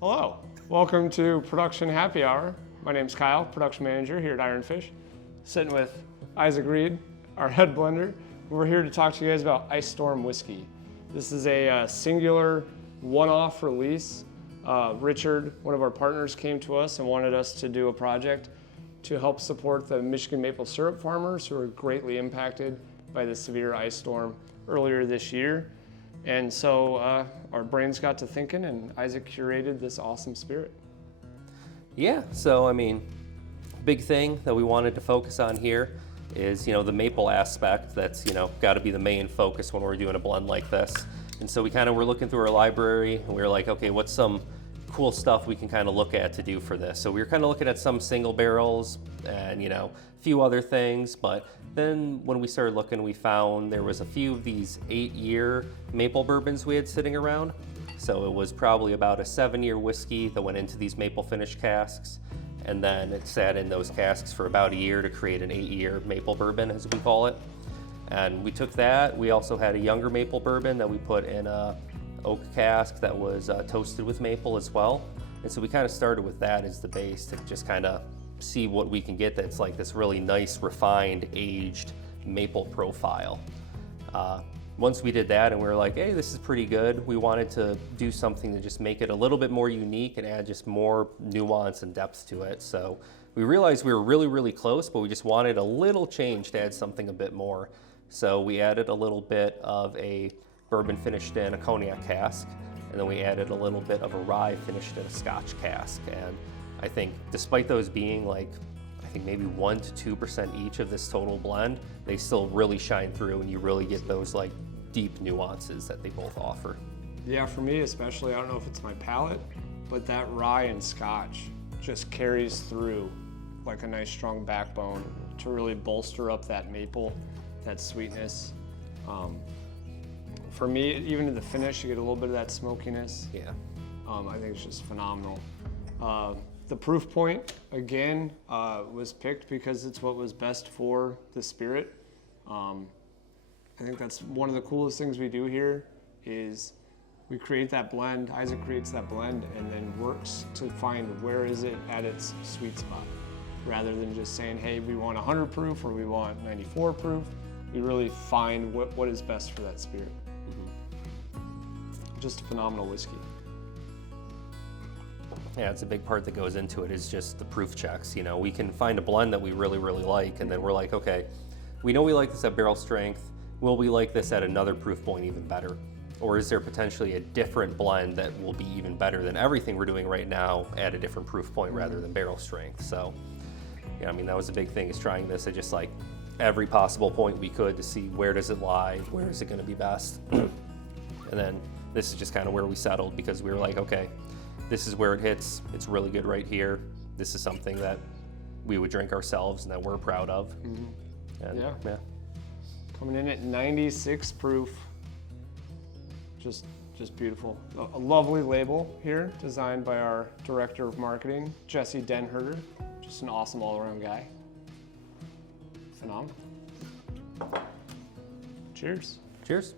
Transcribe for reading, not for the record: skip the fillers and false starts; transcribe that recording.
Hello, welcome to Production Happy Hour. My name's Kyle, production manager here at Ironfish. Sitting with Reid, our head blender. We're here to talk to you guys about Ice Storm whiskey. This is a singular one-off release. Richard, one of our partners, came to us and wanted us to do a project to help support the Michigan maple syrup farmers who were greatly impacted by the severe ice storm earlier this year. And so our brains got to thinking, and Isaac curated this awesome spirit. Yeah, so I mean, big thing that we wanted to focus on here is, the maple aspect. That's, got to be the main focus when we're doing a blend like this. And so we kind of were looking through our library, and we were like, okay, what's some cool stuff we can kind of look at to do for this? So we were kind of looking at some single barrels and, a few other things, but then when we started looking, we found there was a few of these 8-year maple bourbons we had sitting around. So it was probably about a 7-year whiskey that went into these maple finish casks, and then it sat in those casks for about a year to create an 8-year maple bourbon, as we call it. And we took that. We also had a younger maple bourbon that we put in a oak cask that was toasted with maple as well. And so we kind of started with that as the base to just kind of see what we can get that's like this really nice, refined, aged maple profile. Once we did that and we were like, hey, this is pretty good, we wanted to do something to just make it a little bit more unique and add just more nuance and depth to it. So we realized we were really, really close, but we just wanted a little change to add something a bit more. So we added a little bit of a bourbon finished in a cognac cask, and then we added a little bit of a rye finished in a Scotch cask. And I think despite those being like, I think maybe 1% to 2% each of this total blend, they still really shine through and you really get those like deep nuances that they both offer. Yeah, for me especially, I don't know if it's my palate, but that rye and Scotch just carries through like a nice strong backbone to really bolster up that maple, that sweetness. For me, even in the finish, you get a little bit of that smokiness. Yeah. I think it's just phenomenal. The proof point, again, was picked because it's what was best for the spirit. I think that's one of the coolest things we do here is we create that blend, Isaac creates that blend, and then works to find where is it at its sweet spot. Rather than just saying, hey, we want 100 proof or we want 94 proof, we really find what is best for that spirit. Just a phenomenal whiskey. Yeah, it's a big part that goes into it is just the proof checks. We can find a blend that we really, really like, and then we're like, okay, we know we like this at barrel strength. Will we like this at another proof point even better? Or is there potentially a different blend that will be even better than everything we're doing right now at a different proof point rather than barrel strength? So, yeah, I mean, that was a big thing, is trying this at just like every possible point we could to see where does it lie, where is it going to be best. And then this is just kind of where we settled, because we were like, okay, this is where it hits. It's really good right here. This is something that we would drink ourselves and that we're proud of. And, yeah. Coming in at 96 proof. Just beautiful. A lovely label here, designed by our director of marketing, Jesse Denherter. Just an awesome all-around guy. Phenomenal. Cheers. Cheers.